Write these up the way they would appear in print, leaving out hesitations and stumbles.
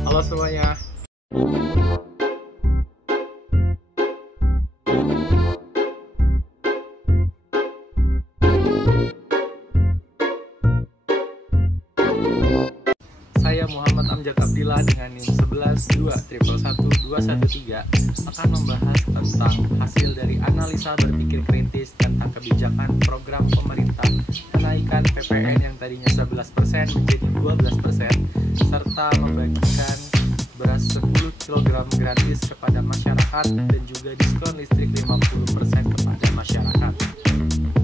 Halo semuanya. Saya Muhammad Amjad Abdillah dengan NIM 1121111213 akan membahas tentang hasil dari analisa berpikir kritis tentang kebijakan program pemerintah menaikkan PPN yang tadinya 11% menjadi 12% serta membagikan beras 10 kg gratis kepada masyarakat dan juga diskon listrik 50% kepada masyarakat.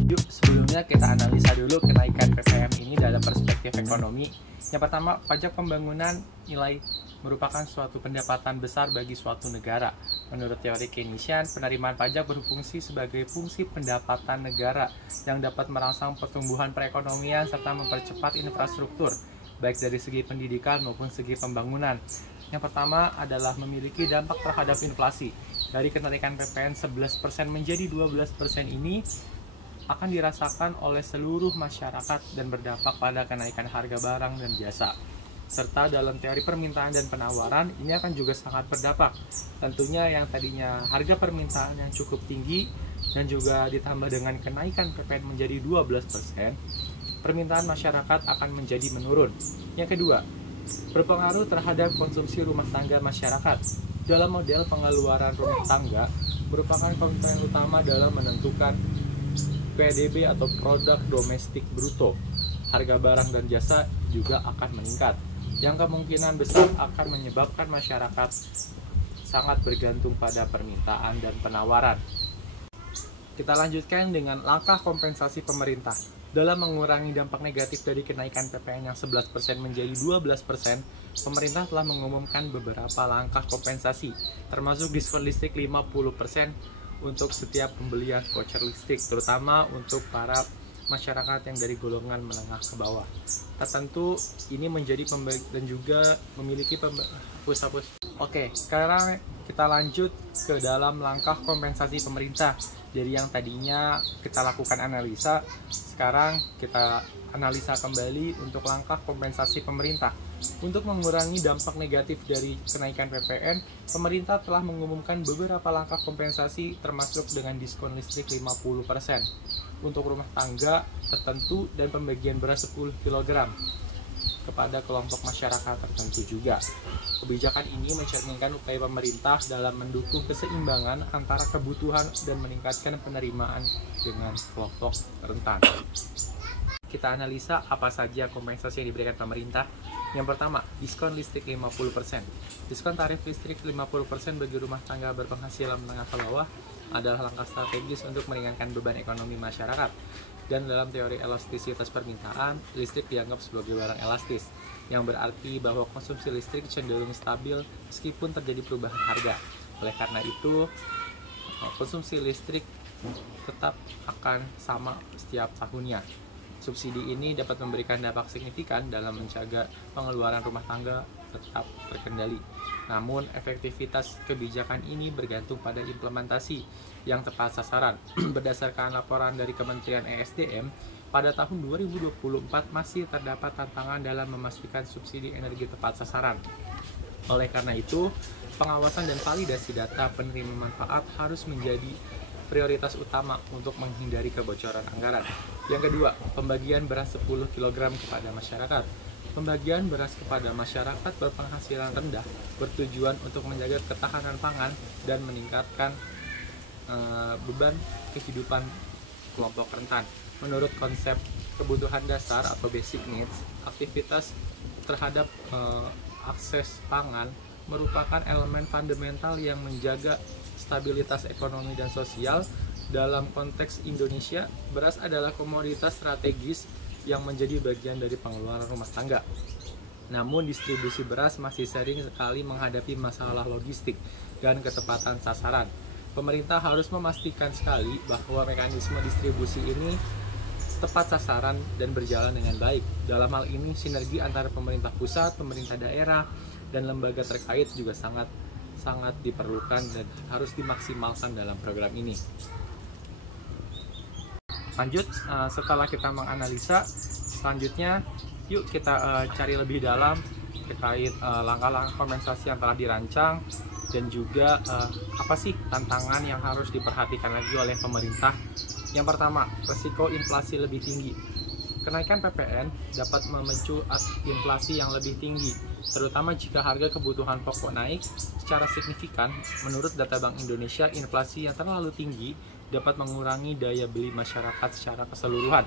Yuk, sebelumnya kita analisa dulu kenaikan PPN ini dalam perspektif ekonomi. Yang pertama, pajak pembangunan nilai merupakan suatu pendapatan besar bagi suatu negara. Menurut teori Keynesian, penerimaan pajak berfungsi sebagai fungsi pendapatan negara yang dapat merangsang pertumbuhan perekonomian serta mempercepat infrastruktur, baik dari segi pendidikan maupun segi pembangunan. Yang pertama adalah memiliki dampak terhadap inflasi. Dari kenaikan PPN 11% menjadi 12% ini akan dirasakan oleh seluruh masyarakat dan berdampak pada kenaikan harga barang dan jasa. Serta dalam teori permintaan dan penawaran, ini akan juga sangat berdampak. Tentunya yang tadinya harga permintaan yang cukup tinggi dan juga ditambah dengan kenaikan PPN menjadi 12%, permintaan masyarakat akan menjadi menurun. Yang kedua, berpengaruh terhadap konsumsi rumah tangga masyarakat. Dalam model pengeluaran rumah tangga, merupakan komponen utama dalam menentukan PDB atau produk domestik bruto. Harga barang dan jasa juga akan meningkat, yang kemungkinan besar akan menyebabkan masyarakat sangat bergantung pada permintaan dan penawaran. Kita lanjutkan dengan langkah kompensasi pemerintah. Dalam mengurangi dampak negatif dari kenaikan PPN yang 11% menjadi 12%, pemerintah telah mengumumkan beberapa langkah kompensasi, termasuk diskon listrik 50% untuk setiap pembelian voucher listrik, terutama untuk para masyarakat yang dari golongan menengah ke bawah. Tentu ini menjadi dan juga memiliki hapus. Oke, sekarang kita lanjut ke dalam langkah kompensasi pemerintah. Jadi yang tadinya kita lakukan analisa, sekarang kita analisa kembali untuk langkah kompensasi pemerintah. Untuk mengurangi dampak negatif dari kenaikan PPN, pemerintah telah mengumumkan beberapa langkah kompensasi termasuk dengan diskon listrik 50% untuk rumah tangga tertentu dan pembagian beras 10 kg kepada kelompok masyarakat tertentu juga. Kebijakan ini mencerminkan upaya pemerintah dalam mendukung keseimbangan antara kebutuhan dan meningkatkan penerimaan dengan kelompok rentan. Kita analisa apa saja kompensasi yang diberikan pemerintah. Yang pertama, diskon listrik 50%. Diskon tarif listrik 50% bagi rumah tangga berpenghasilan menengah ke bawah adalah langkah strategis untuk meringankan beban ekonomi masyarakat. Dan dalam teori elastisitas permintaan, listrik dianggap sebagai barang elastis, yang berarti bahwa konsumsi listrik cenderung stabil meskipun terjadi perubahan harga. Oleh karena itu, konsumsi listrik tetap akan sama setiap tahunnya. Subsidi ini dapat memberikan dampak signifikan dalam menjaga pengeluaran rumah tangga tetap terkendali. Namun, efektivitas kebijakan ini bergantung pada implementasi yang tepat sasaran. Berdasarkan laporan dari Kementerian ESDM, pada tahun 2024 masih terdapat tantangan dalam memastikan subsidi energi tepat sasaran. Oleh karena itu, pengawasan dan validasi data penerima manfaat harus menjadi prioritas utama untuk menghindari kebocoran anggaran. Yang kedua, pembagian beras 10 kg kepada masyarakat. Pembagian beras kepada masyarakat berpenghasilan rendah bertujuan untuk menjaga ketahanan pangan dan meningkatkan beban kehidupan kelompok rentan. Menurut konsep kebutuhan dasar atau basic needs, aktivitas terhadap akses pangan merupakan elemen fundamental yang menjaga stabilitas ekonomi dan sosial. Dalam konteks Indonesia, beras adalah komoditas strategis yang menjadi bagian dari pengeluaran rumah tangga. Namun, distribusi beras masih sering sekali menghadapi masalah logistik dan ketepatan sasaran. Pemerintah harus memastikan sekali bahwa mekanisme distribusi ini tepat sasaran dan berjalan dengan baik. Dalam hal ini, sinergi antara pemerintah pusat, pemerintah daerah, dan lembaga terkait juga sangat diperlukan dan harus dimaksimalkan dalam program ini. Lanjut, setelah kita menganalisa, selanjutnya yuk kita cari lebih dalam terkait langkah-langkah kompensasi yang telah dirancang dan juga apa sih tantangan yang harus diperhatikan lagi oleh pemerintah. Yang pertama, resiko inflasi lebih tinggi. Kenaikan PPN dapat memicu inflasi yang lebih tinggi, terutama jika harga kebutuhan pokok naik secara signifikan. Menurut data Bank Indonesia, inflasi yang terlalu tinggi dapat mengurangi daya beli masyarakat secara keseluruhan,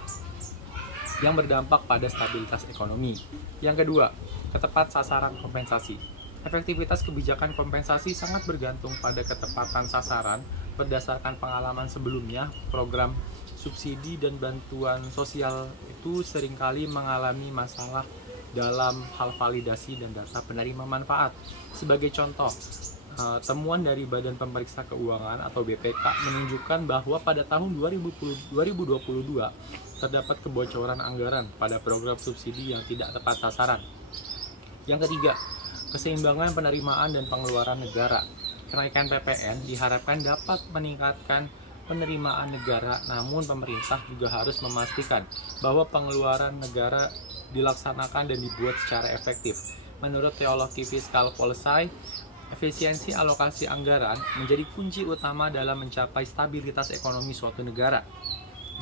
yang berdampak pada stabilitas ekonomi. Yang kedua, ketepat sasaran kompensasi. Efektivitas kebijakan kompensasi sangat bergantung pada ketepatan sasaran. Berdasarkan pengalaman sebelumnya, program subsidi dan bantuan sosial itu seringkali mengalami masalah dalam hal validasi dan data penerima manfaat. Sebagai contoh, temuan dari Badan Pemeriksa Keuangan atau BPK menunjukkan bahwa pada tahun 2022 terdapat kebocoran anggaran pada program subsidi yang tidak tepat sasaran. Yang ketiga, keseimbangan penerimaan dan pengeluaran negara. Kenaikan PPN diharapkan dapat meningkatkan penerimaan negara, namun pemerintah juga harus memastikan bahwa pengeluaran negara dilaksanakan dan dibuat secara efektif. Menurut teologi fiskal Polsai, efisiensi alokasi anggaran menjadi kunci utama dalam mencapai stabilitas ekonomi suatu negara.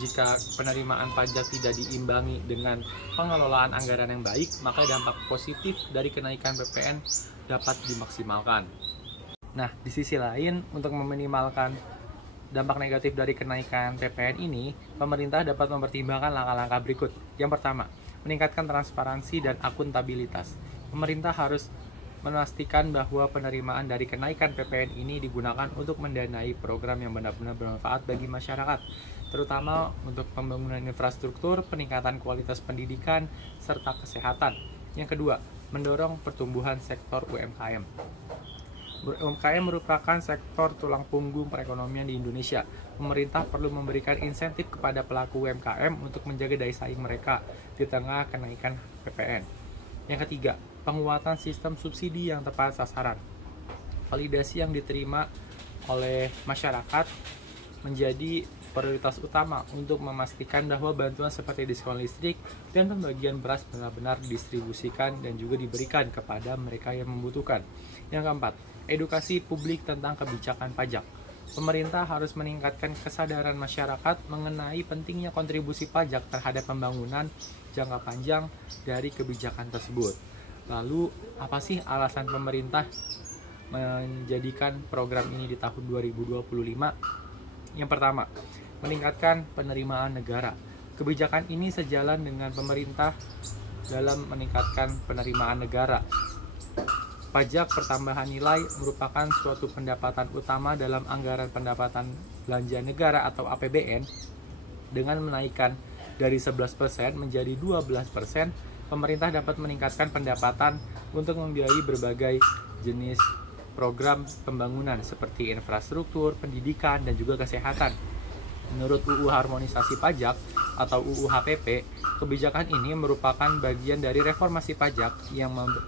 Jika penerimaan pajak tidak diimbangi dengan pengelolaan anggaran yang baik, maka dampak positif dari kenaikan PPN dapat dimaksimalkan. Nah, di sisi lain, untuk meminimalkan dampak negatif dari kenaikan PPN ini, pemerintah dapat mempertimbangkan langkah-langkah berikut. Yang pertama, meningkatkan transparansi dan akuntabilitas. Pemerintah harus memastikan bahwa penerimaan dari kenaikan PPN ini digunakan untuk mendanai program yang benar-benar bermanfaat bagi masyarakat, terutama untuk pembangunan infrastruktur, peningkatan kualitas pendidikan, serta kesehatan. Yang kedua, mendorong pertumbuhan sektor UMKM. UMKM merupakan sektor tulang punggung perekonomian di Indonesia. Pemerintah perlu memberikan insentif kepada pelaku UMKM untuk menjaga daya saing mereka di tengah kenaikan PPN. Yang ketiga, penguatan sistem subsidi yang tepat sasaran. Validasi yang diterima oleh masyarakat menjadi prioritas utama untuk memastikan bahwa bantuan seperti diskon listrik dan pembagian beras benar-benar didistribusikan dan juga diberikan kepada mereka yang membutuhkan. Yang keempat, edukasi publik tentang kebijakan pajak. Pemerintah harus meningkatkan kesadaran masyarakat mengenai pentingnya kontribusi pajak terhadap pembangunan jangka panjang dari kebijakan tersebut. Lalu, apa sih alasan pemerintah menjadikan program ini di tahun 2025? Yang pertama, meningkatkan penerimaan negara. Kebijakan ini sejalan dengan pemerintah dalam meningkatkan penerimaan negara. Pajak pertambahan nilai merupakan suatu pendapatan utama dalam anggaran pendapatan belanja negara atau APBN. Dengan menaikkan dari 11% menjadi 12%, pemerintah dapat meningkatkan pendapatan untuk membiayai berbagai jenis program pembangunan seperti infrastruktur, pendidikan, dan juga kesehatan. Menurut UU Harmonisasi Pajak atau UU HPP, kebijakan ini merupakan bagian dari reformasi pajak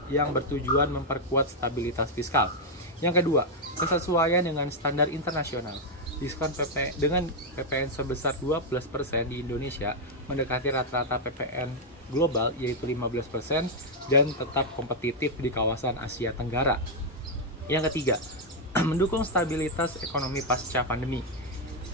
yang bertujuan memperkuat stabilitas fiskal. Yang kedua, kesesuaian dengan standar internasional. Diskon dengan PPN sebesar 12% di Indonesia mendekati rata-rata PPN global yaitu 15% dan tetap kompetitif di kawasan Asia Tenggara. Yang ketiga, mendukung stabilitas ekonomi pasca pandemi.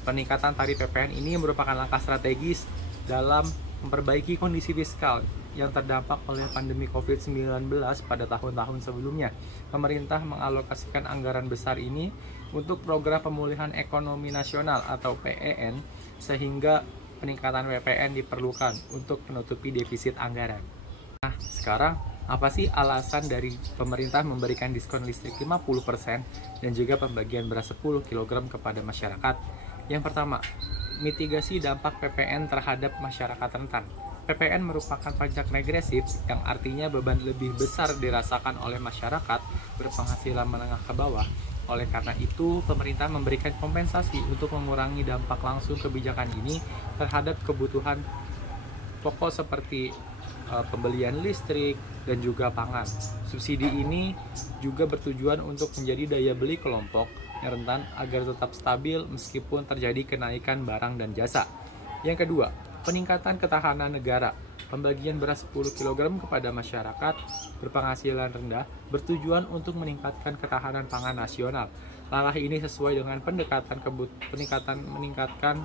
Peningkatan tarif PPN ini merupakan langkah strategis dalam memperbaiki kondisi fiskal yang terdampak oleh pandemi COVID-19 pada tahun-tahun sebelumnya. Pemerintah mengalokasikan anggaran besar ini untuk program pemulihan ekonomi nasional atau PEN, sehingga peningkatan PPN diperlukan untuk menutupi defisit anggaran. Nah, sekarang apa sih alasan dari pemerintah memberikan diskon listrik 50% dan juga pembagian beras 10 kg kepada masyarakat? Yang pertama, mitigasi dampak PPN terhadap masyarakat rentan. PPN merupakan pajak regresif yang artinya beban lebih besar dirasakan oleh masyarakat berpenghasilan menengah ke bawah. Oleh karena itu, pemerintah memberikan kompensasi untuk mengurangi dampak langsung kebijakan ini terhadap kebutuhan pokok seperti pembelian listrik dan juga pangan. Subsidi ini juga bertujuan untuk menjadi daya beli kelompok yang rentan agar tetap stabil meskipun terjadi kenaikan barang dan jasa. Yang kedua, peningkatan ketahanan negara. pembagian beras 10 kg kepada masyarakat berpenghasilan rendah bertujuan untuk meningkatkan ketahanan pangan nasional. Langkah ini sesuai dengan meningkatkan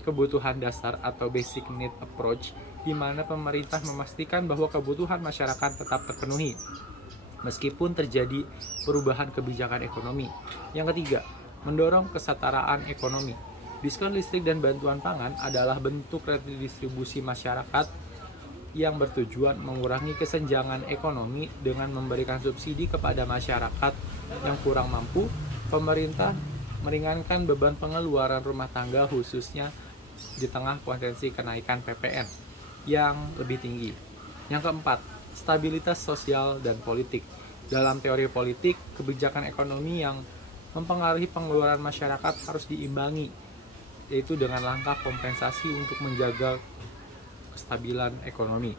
kebutuhan dasar atau basic need approach, di mana pemerintah memastikan bahwa kebutuhan masyarakat tetap terpenuhi meskipun terjadi perubahan kebijakan ekonomi. Yang ketiga, mendorong kesetaraan ekonomi. Diskon listrik dan bantuan pangan adalah bentuk redistribusi masyarakat yang bertujuan mengurangi kesenjangan ekonomi dengan memberikan subsidi kepada masyarakat yang kurang mampu. Pemerintah meringankan beban pengeluaran rumah tangga khususnya di tengah potensi kenaikan PPN yang lebih tinggi. Yang keempat, stabilitas sosial dan politik. Dalam teori politik, kebijakan ekonomi yang mempengaruhi pengeluaran masyarakat harus diimbangi, yaitu dengan langkah kompensasi untuk menjaga kestabilan ekonomi.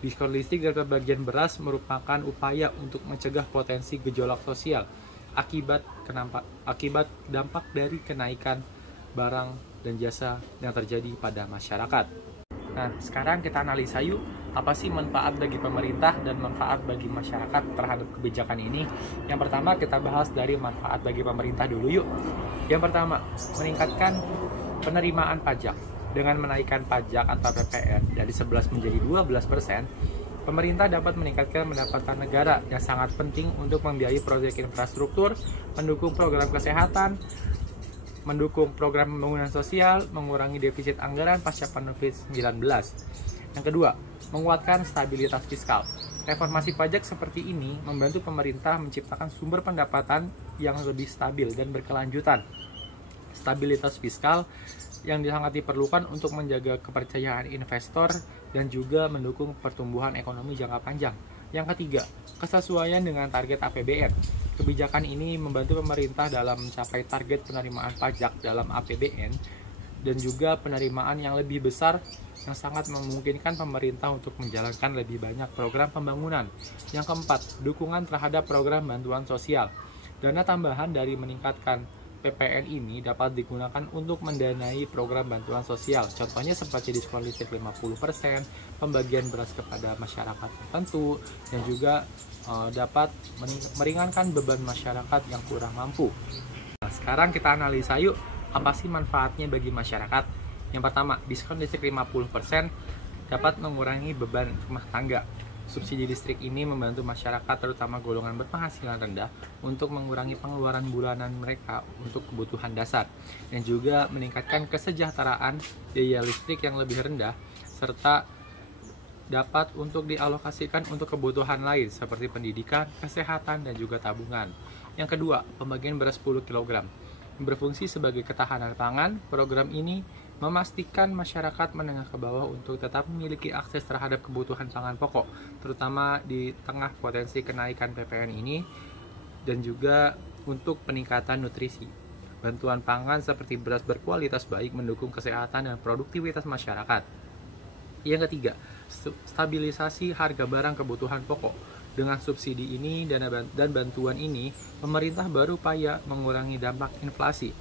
Diskon listrik dan pembagian beras merupakan upaya untuk mencegah potensi gejolak sosial akibat dampak dari kenaikan barang dan jasa yang terjadi pada masyarakat. Nah, sekarang kita analisa yuk, apa sih manfaat bagi pemerintah dan manfaat bagi masyarakat terhadap kebijakan ini. Yang pertama, kita bahas dari manfaat bagi pemerintah dulu yuk. Yang pertama, meningkatkan penerimaan pajak. Dengan menaikkan pajak atau PPN dari 11 menjadi 12%, pemerintah dapat meningkatkan pendapatan negara yang sangat penting untuk membiayai proyek infrastruktur, mendukung program kesehatan, mendukung program pembangunan sosial, mengurangi defisit anggaran pasca pandemi COVID-19. Yang kedua, menguatkan stabilitas fiskal. Reformasi pajak seperti ini membantu pemerintah menciptakan sumber pendapatan yang lebih stabil dan berkelanjutan. Stabilitas fiskal yang sangat diperlukan untuk menjaga kepercayaan investor dan juga mendukung pertumbuhan ekonomi jangka panjang. Yang ketiga, kesesuaian dengan target APBN. Kebijakan ini membantu pemerintah dalam mencapai target penerimaan pajak dalam APBN dan juga penerimaan yang lebih besar yang sangat memungkinkan pemerintah untuk menjalankan lebih banyak program pembangunan. Yang keempat, dukungan terhadap program bantuan sosial. Dana tambahan dari meningkatkan PPN ini dapat digunakan untuk mendanai program bantuan sosial. Contohnya seperti diskon listrik 50%, pembagian beras kepada masyarakat tertentu, dan juga dapat meringankan beban masyarakat yang kurang mampu. Nah, sekarang kita analisa yuk, apa sih manfaatnya bagi masyarakat. Yang pertama, diskon listrik 50% dapat mengurangi beban rumah tangga. Subsidi listrik ini membantu masyarakat, terutama golongan berpenghasilan rendah, untuk mengurangi pengeluaran bulanan mereka untuk kebutuhan dasar, dan juga meningkatkan kesejahteraan biaya listrik yang lebih rendah, serta dapat untuk dialokasikan untuk kebutuhan lain seperti pendidikan, kesehatan, dan juga tabungan. Yang kedua, pembagian beras 10 kg. Berfungsi sebagai ketahanan pangan, program ini memastikan masyarakat menengah ke bawah untuk tetap memiliki akses terhadap kebutuhan pangan pokok, terutama di tengah potensi kenaikan PPN ini, dan juga untuk peningkatan nutrisi. Bantuan pangan seperti beras berkualitas baik mendukung kesehatan dan produktivitas masyarakat. Yang ketiga, stabilisasi harga barang kebutuhan pokok. Dengan subsidi ini dan bantuan ini, pemerintah berupaya mengurangi dampak inflasi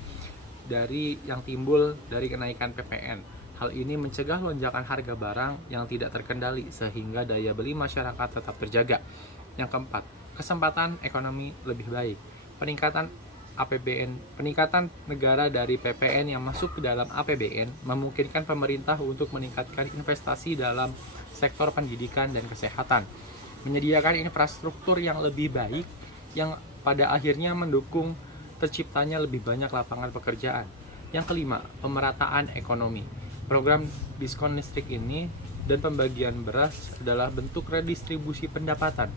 yang timbul dari kenaikan PPN. Hal ini mencegah lonjakan harga barang yang tidak terkendali sehingga daya beli masyarakat tetap terjaga. Yang keempat, kesempatan ekonomi lebih baik. Peningkatan negara dari PPN yang masuk ke dalam APBN memungkinkan pemerintah untuk meningkatkan investasi dalam sektor pendidikan dan kesehatan, menyediakan infrastruktur yang lebih baik yang pada akhirnya mendukung terciptanya lebih banyak lapangan pekerjaan. Yang kelima, pemerataan ekonomi. Program diskon listrik ini dan pembagian beras adalah bentuk redistribusi pendapatan.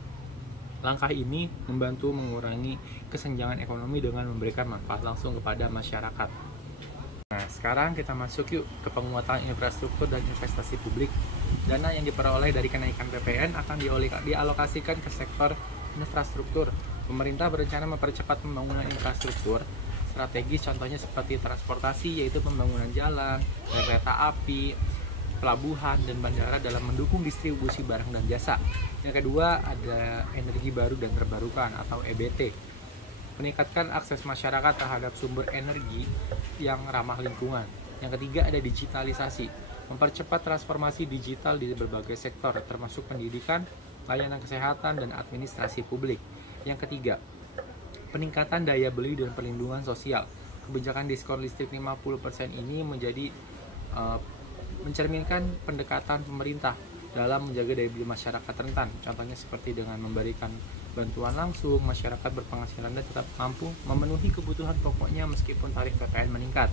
Langkah ini membantu mengurangi kesenjangan ekonomi dengan memberikan manfaat langsung kepada masyarakat. Nah, sekarang kita masuk yuk ke penguatan infrastruktur dan investasi publik. Dana yang diperoleh dari kenaikan PPN akan dialokasikan ke sektor infrastruktur. Pemerintah berencana mempercepat pembangunan infrastruktur strategis, contohnya seperti transportasi, yaitu pembangunan jalan, kereta api, pelabuhan, dan bandara dalam mendukung distribusi barang dan jasa. Yang kedua, ada energi baru dan terbarukan atau EBT. Meningkatkan akses masyarakat terhadap sumber energi yang ramah lingkungan. Yang ketiga, ada digitalisasi. mempercepat transformasi digital di berbagai sektor, termasuk pendidikan, layanan kesehatan, dan administrasi publik. Yang ketiga, peningkatan daya beli dan perlindungan sosial. Kebijakan diskon listrik 50% ini mencerminkan pendekatan pemerintah dalam menjaga daya beli masyarakat rentan. Contohnya seperti dengan memberikan bantuan langsung, masyarakat berpenghasilan rendah tetap mampu memenuhi kebutuhan pokoknya meskipun tarif PPN meningkat.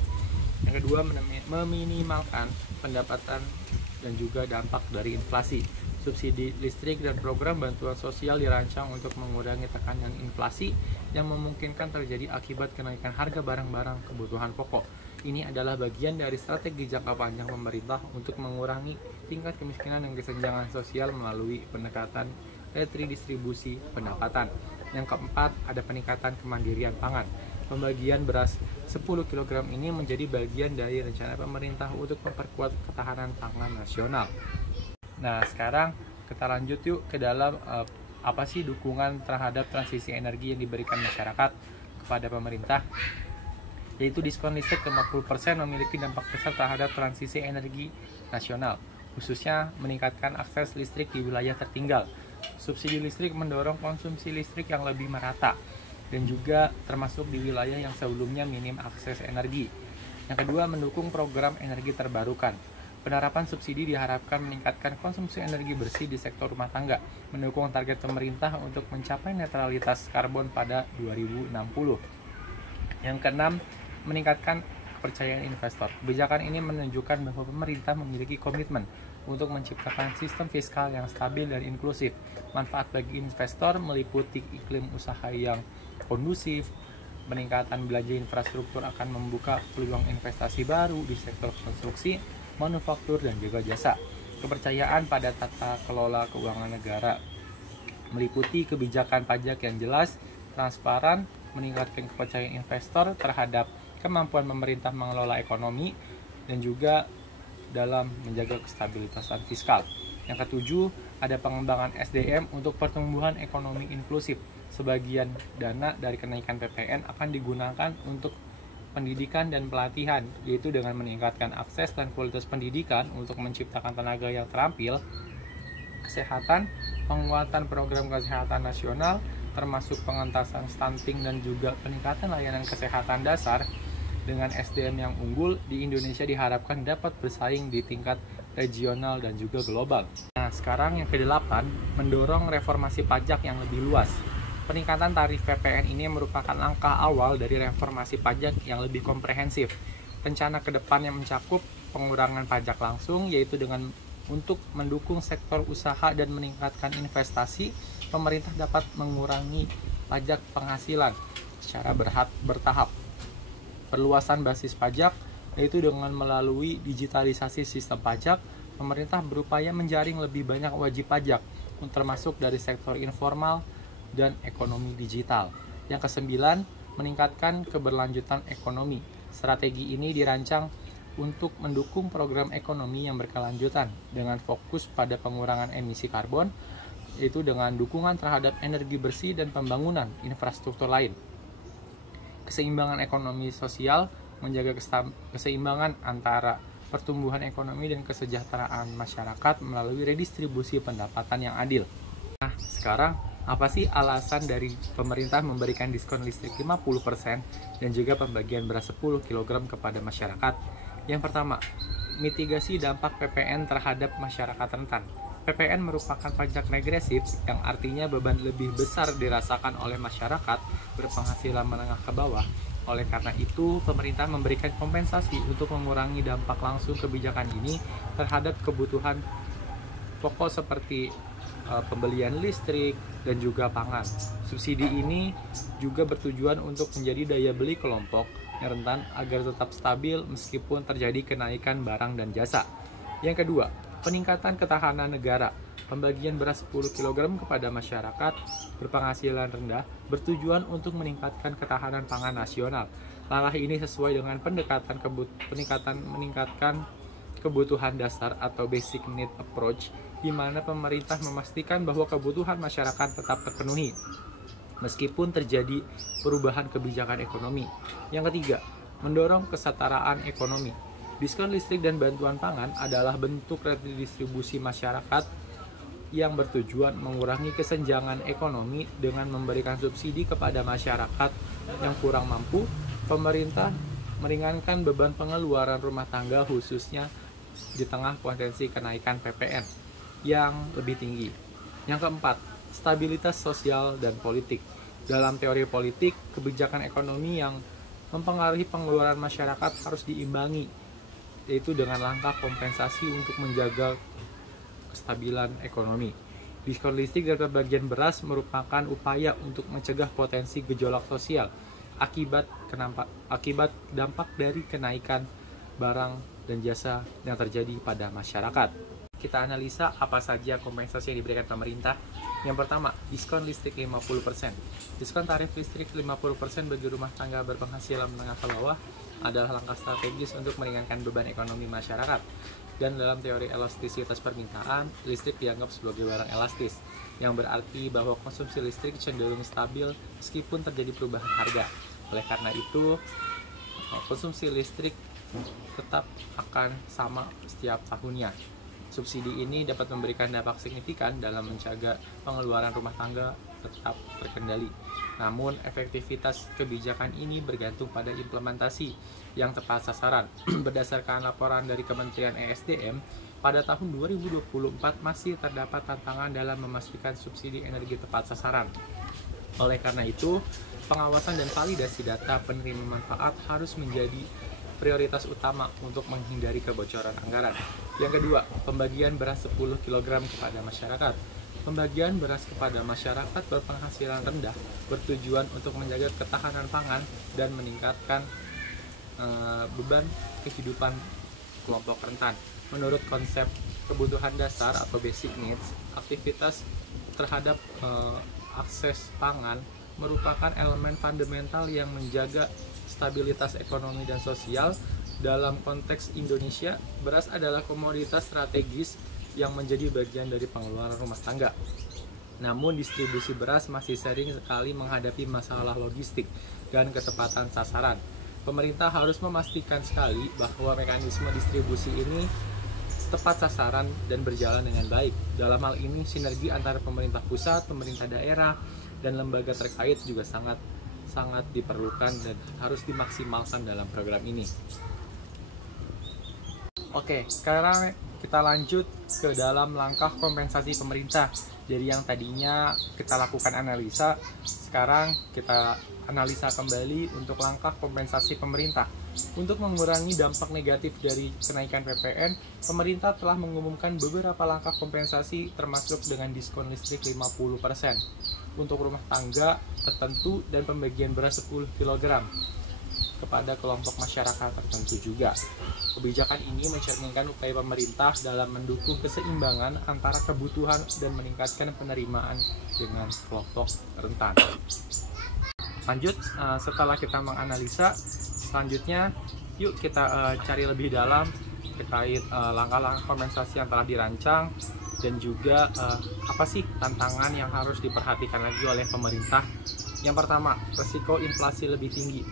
Yang kedua, meminimalkan pendapatan dan juga dampak dari inflasi. Subsidi listrik dan program bantuan sosial dirancang untuk mengurangi tekanan inflasi yang memungkinkan terjadi akibat kenaikan harga barang-barang kebutuhan pokok. Ini adalah bagian dari strategi jangka panjang pemerintah untuk mengurangi tingkat kemiskinan dan kesenjangan sosial melalui pendekatan redistribusi pendapatan. Yang keempat, ada peningkatan kemandirian pangan. Pembagian beras 10 kg ini menjadi bagian dari rencana pemerintah untuk memperkuat ketahanan pangan nasional. Nah, sekarang kita lanjut yuk ke dalam apa sih dukungan terhadap transisi energi yang diberikan masyarakat kepada pemerintah. Yaitu diskon listrik 50% memiliki dampak besar terhadap transisi energi nasional, khususnya meningkatkan akses listrik di wilayah tertinggal. Subsidi listrik mendorong konsumsi listrik yang lebih merata dan juga termasuk di wilayah yang sebelumnya minim akses energi. Yang kedua, mendukung program energi terbarukan. Penerapan subsidi diharapkan meningkatkan konsumsi energi bersih di sektor rumah tangga, mendukung target pemerintah untuk mencapai netralitas karbon pada 2060. Yang keenam, meningkatkan kepercayaan investor. Kebijakan ini menunjukkan bahwa pemerintah memiliki komitmen untuk menciptakan sistem fiskal yang stabil dan inklusif. Manfaat bagi investor meliputi iklim usaha yang kondusif, peningkatan belanja infrastruktur akan membuka peluang investasi baru di sektor konstruksi, manufaktur, dan juga jasa. Kepercayaan pada tata kelola keuangan negara meliputi kebijakan pajak yang jelas, transparan, meningkatkan kepercayaan investor terhadap kemampuan pemerintah mengelola ekonomi, dan juga dalam menjaga kestabilitasan fiskal. Yang ketujuh, ada pengembangan SDM untuk pertumbuhan ekonomi inklusif. Sebagian dana dari kenaikan PPN akan digunakan untuk pendidikan dan pelatihan, yaitu dengan meningkatkan akses dan kualitas pendidikan untuk menciptakan tenaga yang terampil, kesehatan, penguatan program kesehatan nasional, termasuk pengentasan stunting dan juga peningkatan layanan kesehatan dasar. Dengan SDM yang unggul di Indonesia diharapkan dapat bersaing di tingkat regional dan juga global. Nah, sekarang yang ke-8, mendorong reformasi pajak yang lebih luas. Peningkatan tarif PPN ini merupakan langkah awal dari reformasi pajak yang lebih komprehensif. Rencana ke depan yang mencakup pengurangan pajak langsung, yaitu dengan untuk mendukung sektor usaha dan meningkatkan investasi, pemerintah dapat mengurangi pajak penghasilan secara bertahap. Perluasan basis pajak, yaitu dengan melalui digitalisasi sistem pajak, pemerintah berupaya menjaring lebih banyak wajib pajak, termasuk dari sektor informal dan ekonomi digital. Yang kesembilan, meningkatkan keberlanjutan ekonomi. Strategi ini dirancang untuk mendukung program ekonomi yang berkelanjutan dengan fokus pada pengurangan emisi karbon, yaitu dengan dukungan terhadap energi bersih dan pembangunan infrastruktur lain. Keseimbangan ekonomi sosial, menjaga keseimbangan antara pertumbuhan ekonomi dan kesejahteraan masyarakat melalui redistribusi pendapatan yang adil. Nah, sekarang apa sih alasan dari pemerintah memberikan diskon listrik 50% dan juga pembagian beras 10 kg kepada masyarakat? Yang pertama, mitigasi dampak PPN terhadap masyarakat rentan. PPN merupakan pajak regresif yang artinya beban lebih besar dirasakan oleh masyarakat berpenghasilan menengah ke bawah. Oleh karena itu, pemerintah memberikan kompensasi untuk mengurangi dampak langsung kebijakan ini terhadap kebutuhan pokok seperti pembelian listrik dan juga pangan. Subsidi ini juga bertujuan untuk menjadi daya beli kelompok yang rentan agar tetap stabil meskipun terjadi kenaikan barang dan jasa. Yang kedua, peningkatan ketahanan negara. Pembagian beras 10 kg kepada masyarakat berpenghasilan rendah bertujuan untuk meningkatkan ketahanan pangan nasional. Langkah ini sesuai dengan meningkatkan kebutuhan dasar atau basic need approach, di mana pemerintah memastikan bahwa kebutuhan masyarakat tetap terpenuhi meskipun terjadi perubahan kebijakan ekonomi. Yang ketiga, mendorong kesetaraan ekonomi. Diskon listrik dan bantuan pangan adalah bentuk redistribusi masyarakat yang bertujuan mengurangi kesenjangan ekonomi dengan memberikan subsidi kepada masyarakat yang kurang mampu. Pemerintah meringankan beban pengeluaran rumah tangga khususnya di tengah potensi kenaikan PPN yang lebih tinggi. Yang keempat, stabilitas sosial dan politik. Dalam teori politik, kebijakan ekonomi yang mempengaruhi pengeluaran masyarakat harus diimbangi, yaitu dengan langkah kompensasi untuk menjaga kestabilan ekonomi. Diskon listrik dan pembagian beras merupakan upaya untuk mencegah potensi gejolak sosial akibat dampak dari kenaikan barang dan jasa yang terjadi pada masyarakat. Kita analisa apa saja kompensasi yang diberikan pemerintah. Yang pertama, diskon listrik 50%. Diskon tarif listrik 50% bagi rumah tangga berpenghasilan menengah ke bawah adalah langkah strategis untuk meringankan beban ekonomi masyarakat. Dan dalam teori elastisitas permintaan, listrik dianggap sebagai barang elastis, yang berarti bahwa konsumsi listrik cenderung stabil meskipun terjadi perubahan harga. Oleh karena itu, konsumsi listrik tetap akan sama setiap tahunnya. Subsidi ini dapat memberikan dampak signifikan dalam mencegah pengeluaran rumah tangga tetap terkendali. Namun, efektivitas kebijakan ini bergantung pada implementasi yang tepat sasaran. Berdasarkan laporan dari Kementerian ESDM, pada tahun 2024 masih terdapat tantangan dalam memastikan subsidi energi tepat sasaran. Oleh karena itu, pengawasan dan validasi data penerima manfaat harus menjadi prioritas utama untuk menghindari kebocoran anggaran. Yang kedua, pembagian beras 10 kg kepada masyarakat. Pembagian beras kepada masyarakat berpenghasilan rendah bertujuan untuk menjaga ketahanan pangan dan meningkatkan beban kehidupan kelompok rentan. Menurut konsep kebutuhan dasar atau basic needs, aktivitas terhadap akses pangan merupakan elemen fundamental yang menjaga stabilitas ekonomi dan sosial. Dalam konteks Indonesia, beras adalah komoditas strategis yang menjadi bagian dari pengeluaran rumah tangga. Namun, distribusi beras masih sering sekali menghadapi masalah logistik dan ketepatan sasaran. Pemerintah harus memastikan sekali bahwa mekanisme distribusi ini tepat sasaran dan berjalan dengan baik. Dalam hal ini, sinergi antara pemerintah pusat, pemerintah daerah, dan lembaga terkait juga sangat diperlukan dan harus dimaksimalkan dalam program ini. Oke, sekarang kita lanjut ke dalam langkah kompensasi pemerintah. Jadi yang tadinya kita lakukan analisa, sekarang kita analisa kembali untuk langkah kompensasi pemerintah. Untuk mengurangi dampak negatif dari kenaikan PPN, pemerintah telah mengumumkan beberapa langkah kompensasi termasuk dengan diskon listrik 50% untuk rumah tangga tertentu dan pembagian beras 10 kg kepada kelompok masyarakat tertentu juga. Kebijakan ini mencerminkan upaya pemerintah dalam mendukung keseimbangan antara kebutuhan dan meningkatkan penerimaan dengan kelompok rentan. Lanjut, setelah kita menganalisa, selanjutnya yuk kita cari lebih dalam terkait langkah-langkah kompensasi yang telah dirancang dan juga apa sih tantangan yang harus diperhatikan lagi oleh pemerintah. Yang pertama, resiko inflasi lebih tinggi.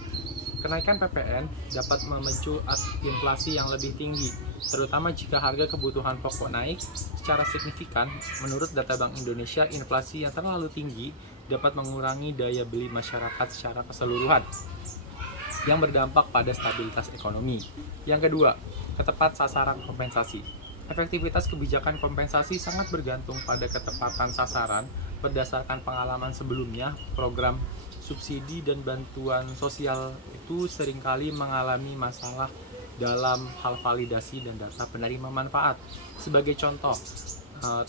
Kenaikan PPN dapat memicu inflasi yang lebih tinggi, terutama jika harga kebutuhan pokok naik secara signifikan. Menurut data Bank Indonesia, inflasi yang terlalu tinggi dapat mengurangi daya beli masyarakat secara keseluruhan, yang berdampak pada stabilitas ekonomi. Yang kedua, ketepat sasaran kompensasi. Efektivitas kebijakan kompensasi sangat bergantung pada ketepatan sasaran. Berdasarkan pengalaman sebelumnya, program subsidi dan bantuan sosial itu seringkali mengalami masalah dalam hal validasi dan data penerima manfaat. Sebagai contoh,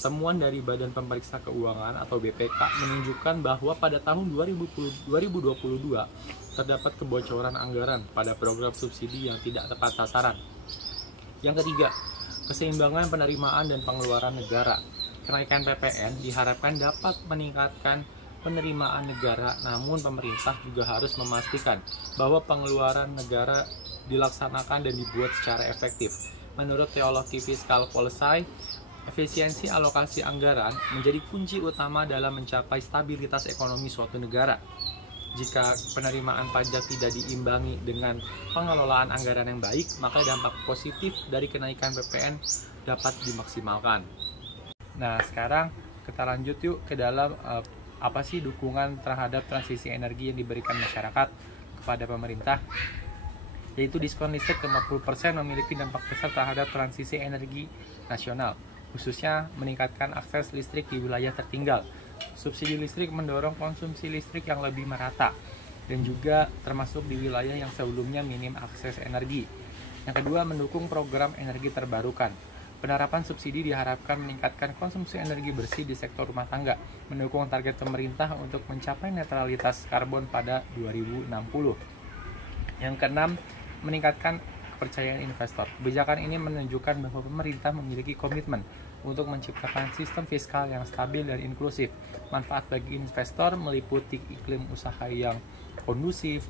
temuan dari Badan Pemeriksa Keuangan atau BPK menunjukkan bahwa pada tahun 2022 terdapat kebocoran anggaran pada program subsidi yang tidak tepat sasaran. Yang ketiga, keseimbangan penerimaan dan pengeluaran negara. Kenaikan PPN diharapkan dapat meningkatkan penerimaan negara, namun pemerintah juga harus memastikan bahwa pengeluaran negara dilaksanakan dan dibuat secara efektif. Menurut teologi fiskal policy, efisiensi alokasi anggaran menjadi kunci utama dalam mencapai stabilitas ekonomi suatu negara. Jika penerimaan pajak tidak diimbangi dengan pengelolaan anggaran yang baik, maka dampak positif dari kenaikan PPN dapat dimaksimalkan. Nah, sekarang kita lanjut yuk ke dalam apa sih dukungan terhadap transisi energi yang diberikan masyarakat kepada pemerintah. Yaitu diskon listrik 50% memiliki dampak besar terhadap transisi energi nasional, khususnya meningkatkan akses listrik di wilayah tertinggal. Subsidi listrik mendorong konsumsi listrik yang lebih merata dan juga termasuk di wilayah yang sebelumnya minim akses energi. Yang kedua, mendukung program energi terbarukan. Penerapan subsidi diharapkan meningkatkan konsumsi energi bersih di sektor rumah tangga, mendukung target pemerintah untuk mencapai netralitas karbon pada 2060. Yang keenam, meningkatkan kepercayaan investor. Kebijakan ini menunjukkan bahwa pemerintah memiliki komitmen untuk menciptakan sistem fiskal yang stabil dan inklusif. Manfaat bagi investor meliputi iklim usaha yang kondusif,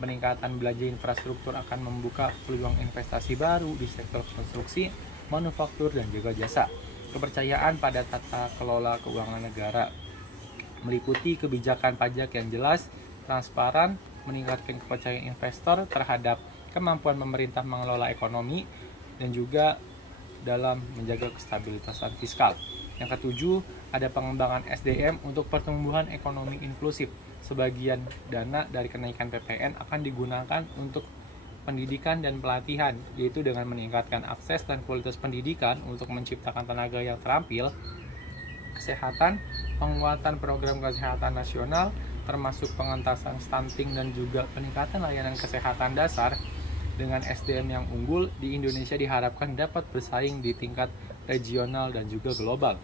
peningkatan belanja infrastruktur akan membuka peluang investasi baru di sektor konstruksi, manufaktur, dan juga jasa. Kepercayaan pada tata kelola keuangan negara meliputi kebijakan pajak yang jelas, transparan, meningkatkan kepercayaan investor terhadap kemampuan pemerintah mengelola ekonomi, dan juga dalam menjaga kestabilitasan fiskal. Yang ketujuh, ada pengembangan SDM untuk pertumbuhan ekonomi inklusif. Sebagian dana dari kenaikan PPN akan digunakan untuk pendidikan dan pelatihan, yaitu dengan meningkatkan akses dan kualitas pendidikan untuk menciptakan tenaga yang terampil, kesehatan, penguatan program kesehatan nasional, termasuk pengentasan stunting dan juga peningkatan layanan kesehatan dasar. Dengan SDM yang unggul di Indonesia diharapkan dapat bersaing di tingkat regional dan juga global.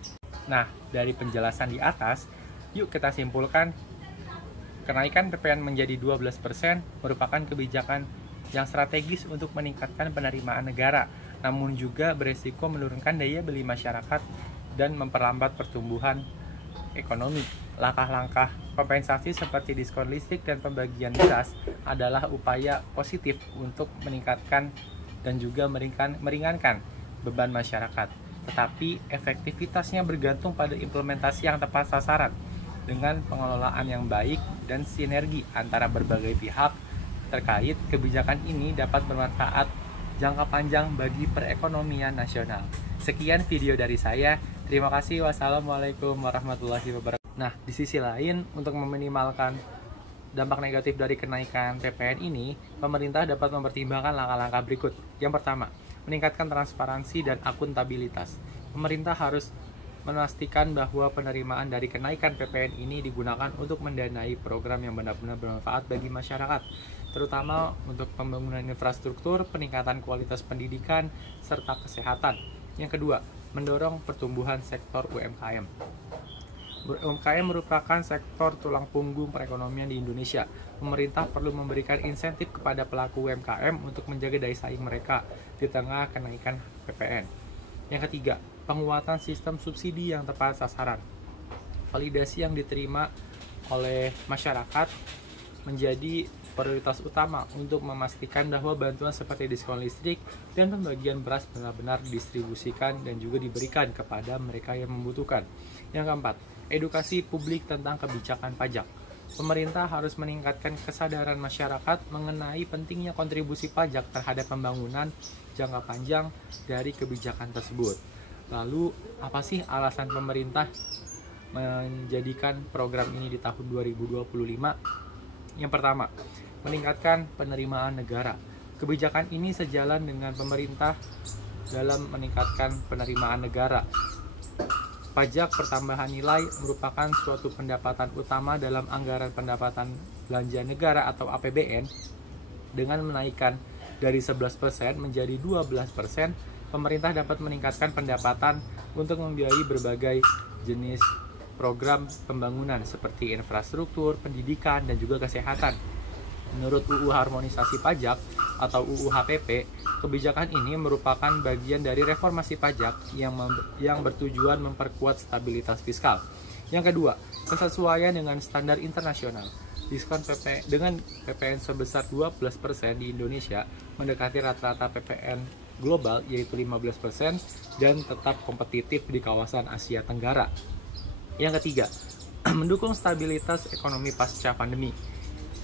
Nah, dari penjelasan di atas, yuk kita simpulkan kenaikan PPN menjadi 12% merupakan kebijakan yang strategis untuk meningkatkan penerimaan negara, namun juga beresiko menurunkan daya beli masyarakat dan memperlambat pertumbuhan ekonomi. Langkah-langkah kompensasi seperti diskon listrik dan pembagian beras adalah upaya positif untuk meningkatkan dan juga meringankan beban masyarakat. Tetapi efektivitasnya bergantung pada implementasi yang tepat sasaran. Dengan pengelolaan yang baik dan sinergi antara berbagai pihak terkait, kebijakan ini dapat bermanfaat jangka panjang bagi perekonomian nasional. Sekian video dari saya. Terima kasih. Wassalamualaikum warahmatullahi wabarakatuh. Nah, di sisi lain, untuk meminimalkan dampak negatif dari kenaikan PPN ini, pemerintah dapat mempertimbangkan langkah-langkah berikut. Yang pertama, meningkatkan transparansi dan akuntabilitas. Pemerintah harus memastikan bahwa penerimaan dari kenaikan PPN ini digunakan untuk mendanai program yang benar-benar bermanfaat bagi masyarakat, terutama untuk pembangunan infrastruktur, peningkatan kualitas pendidikan, serta kesehatan. Yang kedua, mendorong pertumbuhan sektor UMKM. UMKM merupakan sektor tulang punggung perekonomian di Indonesia. Pemerintah perlu memberikan insentif kepada pelaku UMKM untuk menjaga daya saing mereka di tengah kenaikan PPN. Yang ketiga, penguatan sistem subsidi yang tepat sasaran. Validasi yang diterima oleh masyarakat menjadi prioritas utama untuk memastikan bahwa bantuan seperti diskon listrik dan pembagian beras benar-benar didistribusikan dan juga diberikan kepada mereka yang membutuhkan. Yang keempat, edukasi publik tentang kebijakan pajak. Pemerintah harus meningkatkan kesadaran masyarakat mengenai pentingnya kontribusi pajak terhadap pembangunan jangka panjang dari kebijakan tersebut. Lalu, apa sih alasan pemerintah menjadikan program ini di tahun 2025? Yang pertama, meningkatkan penerimaan negara. Kebijakan ini sejalan dengan pemerintah dalam meningkatkan penerimaan negara. Pajak pertambahan nilai merupakan suatu pendapatan utama dalam anggaran pendapatan belanja negara atau APBN. Dengan menaikkan dari 11% menjadi 12%, pemerintah dapat meningkatkan pendapatan untuk membiayai berbagai jenis program pembangunan seperti infrastruktur, pendidikan, dan juga kesehatan. Menurut UU Harmonisasi Pajak atau UU HPP, kebijakan ini merupakan bagian dari reformasi pajak yang bertujuan memperkuat stabilitas fiskal. Yang kedua, kesesuaian dengan standar internasional. Diskon dengan PPN sebesar 12% di Indonesia mendekati rata-rata PPN global yaitu 15% dan tetap kompetitif di kawasan Asia Tenggara. Yang ketiga, mendukung stabilitas ekonomi pasca pandemi.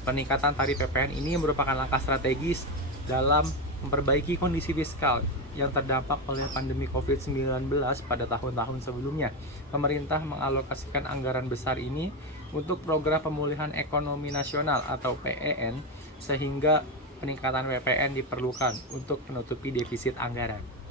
Peningkatan tarif PPN ini merupakan langkah strategis dalam memperbaiki kondisi fiskal yang terdampak oleh pandemi COVID-19 pada tahun-tahun sebelumnya. Pemerintah mengalokasikan anggaran besar ini untuk program pemulihan ekonomi nasional atau PEN, sehingga peningkatan PPN diperlukan untuk menutupi defisit anggaran.